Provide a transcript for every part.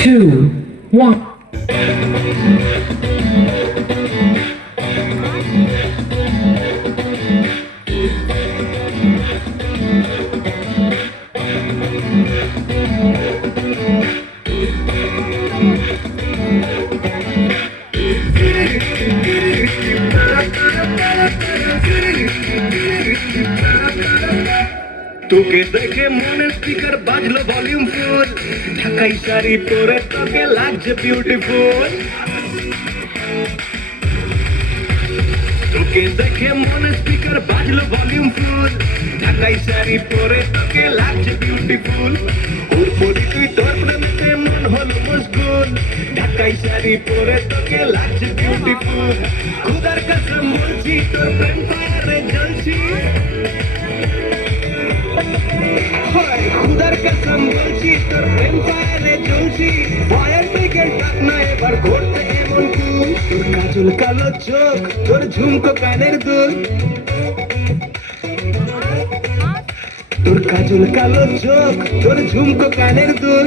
two, one. তোকে দেখে মনে স্পিকার বাজলো ভলিউম ফুল, ঢাকাই শাড়ি পরে তোকে লাগছে বিউটিফুল। তোকে দেখে মনে স্পিকার বাজলো ভলিউম ফুল, ঢাকাই শাড়ি পরে তোকে লাগছে বিউটিফুল। ওর পরি তুই তোর প্রেমেতে মন হলো মশগুল, ঢাকাই শাড়ি পরে তোকে লাগছে বিউটিফুল। খুদার কসম বলছি তোর প্রেম ফায়ারে জ্বলছি, খুদার কসম বলছি তোর প্রেম ফায়ারে জ্বলছি। ফায়ার ব্রিগেড ডাক না এবার ঘুরতে এমন কুল, তোর কাজল কালো চোখ, তোর ঝুমকো কানের দুল, তোর কাজল কালো চোখ, তোর ঝুমকো কানের দুল।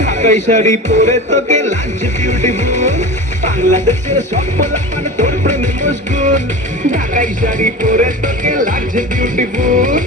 ঢাকাই শাড়ি পরে তোকে লাগছে বিউটিফুল, বাংলাদেশের সব পোলাপান তোর প্রেমে মশগুল। ঢাকাই শাড়ি পরে তোকে লাগছে বিউটিফুল।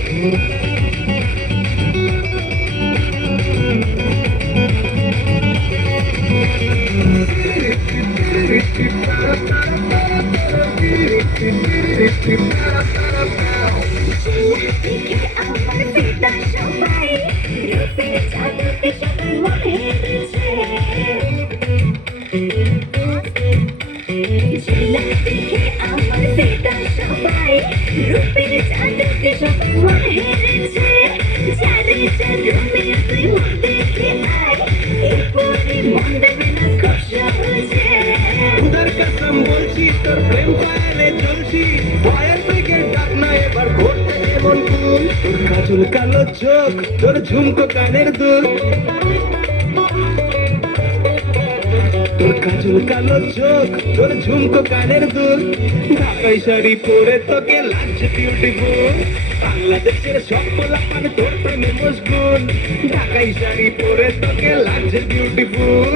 খুদার কসম বলছি তোর প্রেম ফায়ারে জ্বলছি, ফায়ার ব্রিগেড ডাক না এবার ঘুরতে এমন কুল। তোর কাজল কালো চোখ, তোর ঝুমকো কানের দুল, তোর কাজল কালো চোখ, তোর ঝুমকো কানের দুল। ঢাকাই শাড়ি পরে তোকে লাগছে বিউটিফুল, বাংলাদেশের সব পোলাপান তোর প্রেমে মশগুল। ঢাকাই শাড়ি পরে তোকে লাগছে বিউটিফুল।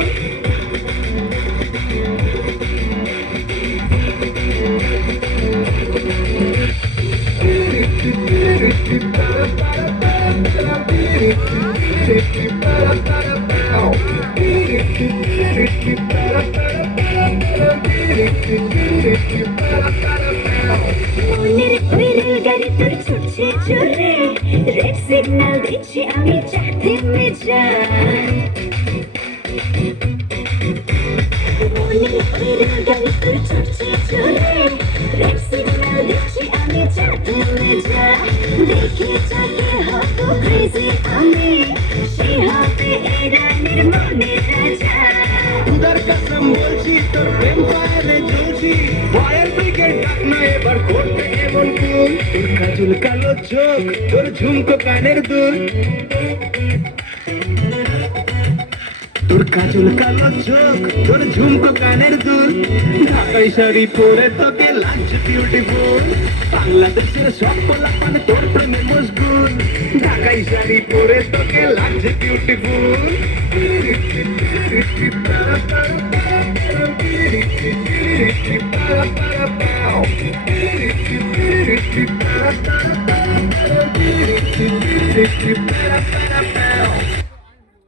রেড সিগন্যাল দিচ্ছি আমি চাঁদে মেজা, রেড সিগন্যাল দিচ্ছি আমি চাঁদে মেজা। দেখে চাকে হতো ক্রেজি আমি, সে হবে এই রানের মনে রাজা। খুদার কসম বলছি তোর প্রেম ফায়ারে জ্বলছি, ফায়ার ব্রিগেড ডাক না এবার ঘুরতে এমন কুল। তোর কাজল কালো চোখ, তোর ঝুমকো কানের দুল, তোর কাজল কালো চোখ, তোর ঝুমকো কানের দুল। ঢাকাই শাড়ি পরে তোকে লাগছে বিউটিফুল, বাংলাদেশের সব পোলাপান তোর প্রেমে মশগুল। ঢাকাই শাড়ি পরে তোকে লাগছে বিউটিফুল। Para